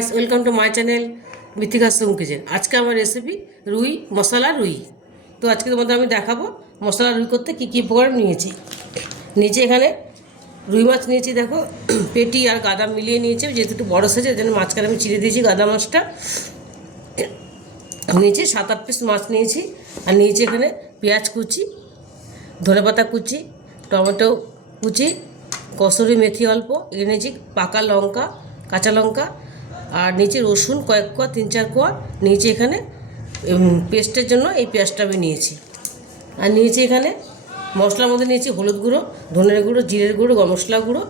Guys, welcome to my channel Mithika Som kitchen. আজকে আমার recipe রুই মশলা রুই। তো আজকে তোমাদের আমি দেখাবো মশলা রুই করতে কী কী উপকরণ নিয়েছি। এখানে রুই মাছ নিয়েছি, দেখো পেটি আর গাদা মিলিয়ে নিয়েছি, যেহেতু একটু বড়ো সাইজের জন্য মাছখানে আমি চিড়ে দিয়েছি গাদা মাছটা। নিয়েছি 7-8 পিস মাছ নিয়েছি। আর নিয়েছি এখানে পেঁয়াজ কুচি, ধনেপাতা কুচি, টমেটো কুচি, কসুরি মেথি অল্প, এখানে নিয়েছি পাকা লঙ্কা, কাঁচা লঙ্কা, আর নিচে রসুন কয়েক কোয়া, 3-4 কোয়া নিয়েছি। এখানে পেস্টের জন্য এই পেঁয়াজটা আমি নিয়েছি। আর নিয়েছি এখানে মশলার মধ্যে নিয়েছি হলুদ গুঁড়ো, ধনের গুঁড়ো, জিরের গুঁড়ো, গরম মশলা গুঁড়ো,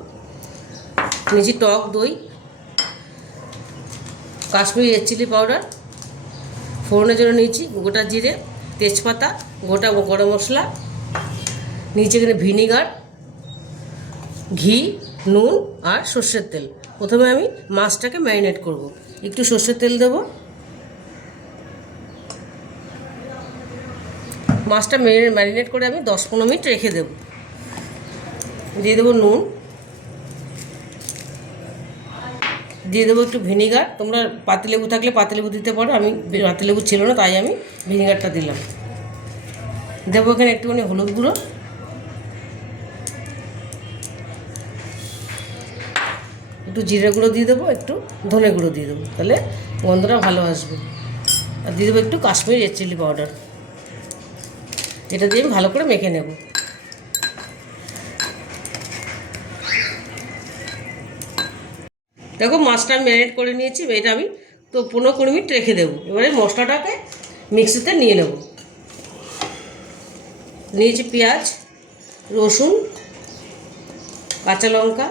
নিয়েছি টক দই, কাশ্মীরি রেড চিলি পাউডার, ফোড়নের জন্য নিয়েছি গোটা জিরে, তেজপাতা, গোটা গরম মশলা, নিচে এখানে ভিনিগার, ঘি, নুন আর সর্ষের তেল। প্রথমে আমি মাছটাকে ম্যারিনেট করব। একটু সর্ষের তেল দেব, মাছটা ম্যারিনেট করে আমি 10-15 মিনিট রেখে দেব। দিয়ে দেবো নুন, দিয়ে দেবো একটু ভিনিগার। তোমরা পাতিলেবু থাকলে পাতিলেবু দিতে পারো, আমি পাতিলেবু ছিল না তাই আমি ভিনিগারটা দিলাম। দেবো এখানে একটুখানি হলুদ গুঁড়ো, একটু জিরে গুঁড়ো দিয়ে দেবো, একটু ধনে গুঁড়ো দিয়ে দেবো, তাহলে গন্ধটা ভালো আসবে। আর দিয়ে দেবো একটু কাশ্মীরি রেড চিলি পাউডার। এটা দিয়ে আমি ভালো করে মেখে নেব। দেখো মাছটা আমি ম্যারিনেট করে নিয়েছি, এটা আমি তো 15-20 মিনিট রেখে দেবো। এবারে মশলাটাকে মিক্সিতে নিয়ে নেব। নিয়েছি পেঁয়াজ, রসুন, কাঁচা লঙ্কা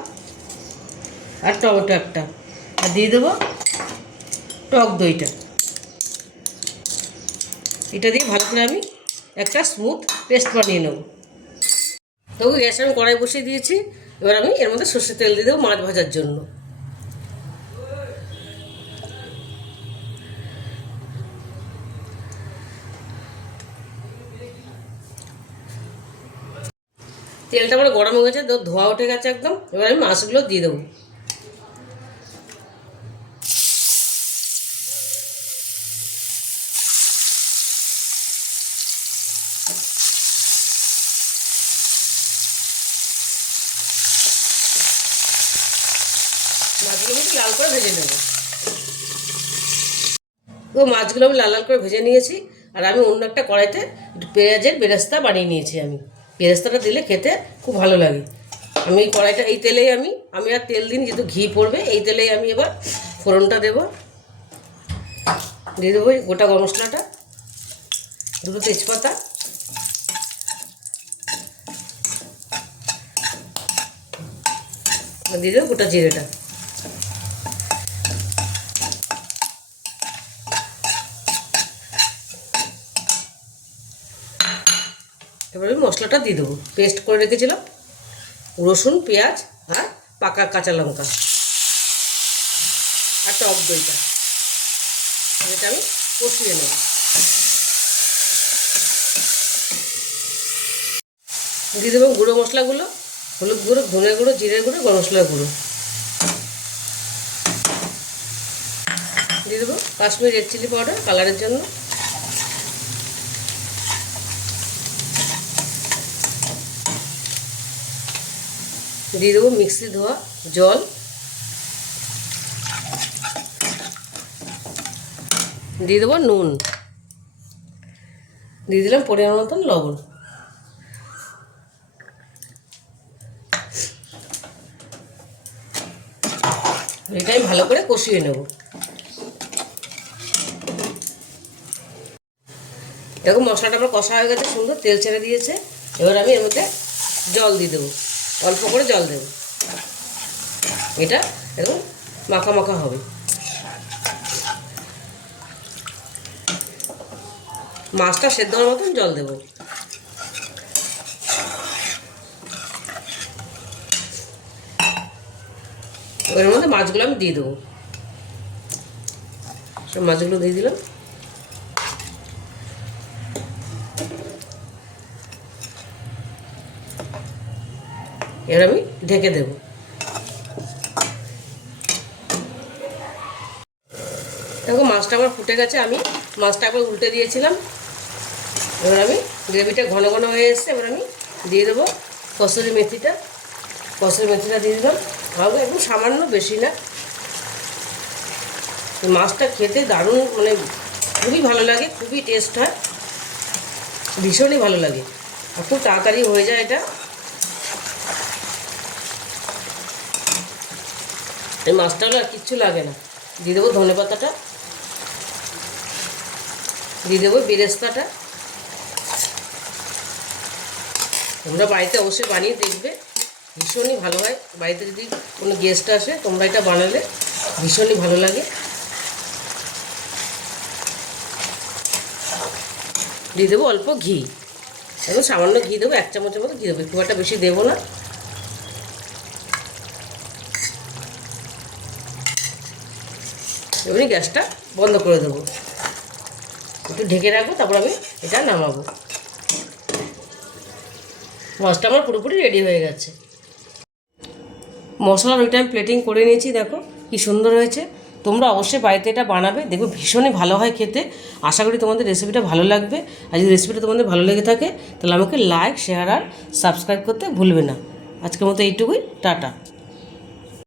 আর টমেটো একটা, আর দিয়ে দেবো টক দইটা। এটা দিয়ে ভালো করে আমি একটা স্মুথ পেস্ট বানিয়ে নেব। তবু গ্যাসে আমি কড়াই বসিয়ে দিয়েছি। এবার আমি এর মধ্যে সর্ষের তেল দিয়ে দেবো মাছ ভাজার জন্য। তেলটা আমার গরম হয়ে গেছে, ধোয়া উঠে গেছে একদম। এবার আমি মাছগুলো দিয়ে দেবো। মাছগুলো আমি লাল করে ভেজে নেব। তো মাছগুলো আমি লাল লাল করে ভেজে নিয়েছি। আর আমি অন্য একটা কড়াইতে একটু পেঁয়াজের বেরেস্তা বানিয়ে নিয়েছি। আমি বেরেস্তাটা দিলে খেতে খুব ভালো লাগে। আমি এই কড়াইটা এই তেলেই আমি আর তেল দিন, যেহেতু ঘি পড়বে এই তেলেই আমি এবার ফোড়নটা দেবো। দিয়ে দেবো গোটা গরম মশলাটা, দুটো তেজপাতা, দিয়ে দেবো গোটা জিরেটা। এবারে মশলাটা দিয়ে দেবো, পেস্ট করে রেখেছিলাম রসুন, পেঁয়াজ আর পাকা কাঁচা লঙ্কা আর টক দইটা। এটা আমি কষিয়ে নেব। দিয়ে দেবো গুঁড়ো মশলাগুলো, হলুদ গুঁড়ো, ধনে গুঁড়ো, জিরে গুঁড়ো, গরম মশলার গুঁড়ো। দিয়ে দেবো কাশ্মীরি রেড চিলি পাউডার কালারের জন্য। দিয়ে দেবো মিক্সি ধোয়া জল, দিয়ে দেবো নুন, দিয়ে দিলাম পরিমাণ মতন লবণ। এটা আমি ভালো করে কষিয়ে নেব। দেখো মশলাটা আমার কষা হয়ে গেছে, সুন্দর তেল ছেড়ে দিয়েছে। এবার আমি এর মধ্যে জল দিয়ে দেবো, অল্প করে জল দেবো। এটা এরকম মাখা মাখা হবে। মাছটা সেদ্ধ হওয়ার মতন জল দেবো। এর মধ্যে মাছগুলো আমি দিয়ে দেবো। সব মাছগুলো দিয়ে দিলাম। এবার আমি ঢেকে দেবো। দেখো মাছটা আমার ফুটে গেছে, আমি মাছটা একবার উল্টে দিয়েছিলাম। এবার আমি গ্রেভিটা ঘন ঘন হয়ে এসছে, এবার আমি দিয়ে দেবো কসুরি মেথিটা। কসুরি মেথিটা দিয়ে দিলাম, ভালো একটু সামান্য, বেশি না। মাছটা খেতে দারুণ, মানে খুবই ভালো লাগে, খুবই টেস্ট হয়, ভীষণই ভালো লাগে, আর খুব তাড়াতাড়ি হয়ে যায় এটা। এই মাছটা হলে আর কিচ্ছু লাগে না। দিয়ে দেবো ধনেপাতাটা, দিয়ে দেবো বেরেস্তাটা। তোমরা বাড়িতে অবশ্যই বানিয়ে দেখবে, ভীষণই ভালো হয়। বাড়িতে যদি কোনো গেস্ট আসে তোমরা এটা বানালে ভীষণই ভালো লাগে। দিয়ে দেবো অল্প ঘি, এখন সামান্য ঘি দেবো, 1 চামচের মতো ঘি দেবো, খুব একটা বেশি দেবো না। এবারে গ্যাসটা বন্ধ করে দেবো, একটু ঢেকে রাখবো, তারপর আমি এটা নামাবো। মাছটা আমার পুরোপুরি রেডি হয়ে গেছে। মশলার ওইটা আমি প্লেটিং করে নিয়েছি, দেখো কি সুন্দর হয়েছে। তোমরা অবশ্যই বাড়িতে এটা বানাবে, দেখো ভীষণই ভালো হয় খেতে। আশা করি তোমাদের রেসিপিটা ভালো লাগবে। আর যদি রেসিপিটা তোমাদের ভালো লেগে থাকে তাহলে আমাকে লাইক, শেয়ার আর সাবস্ক্রাইব করতে ভুলবে না। আজকের মতো এইটুকুই, টাটা।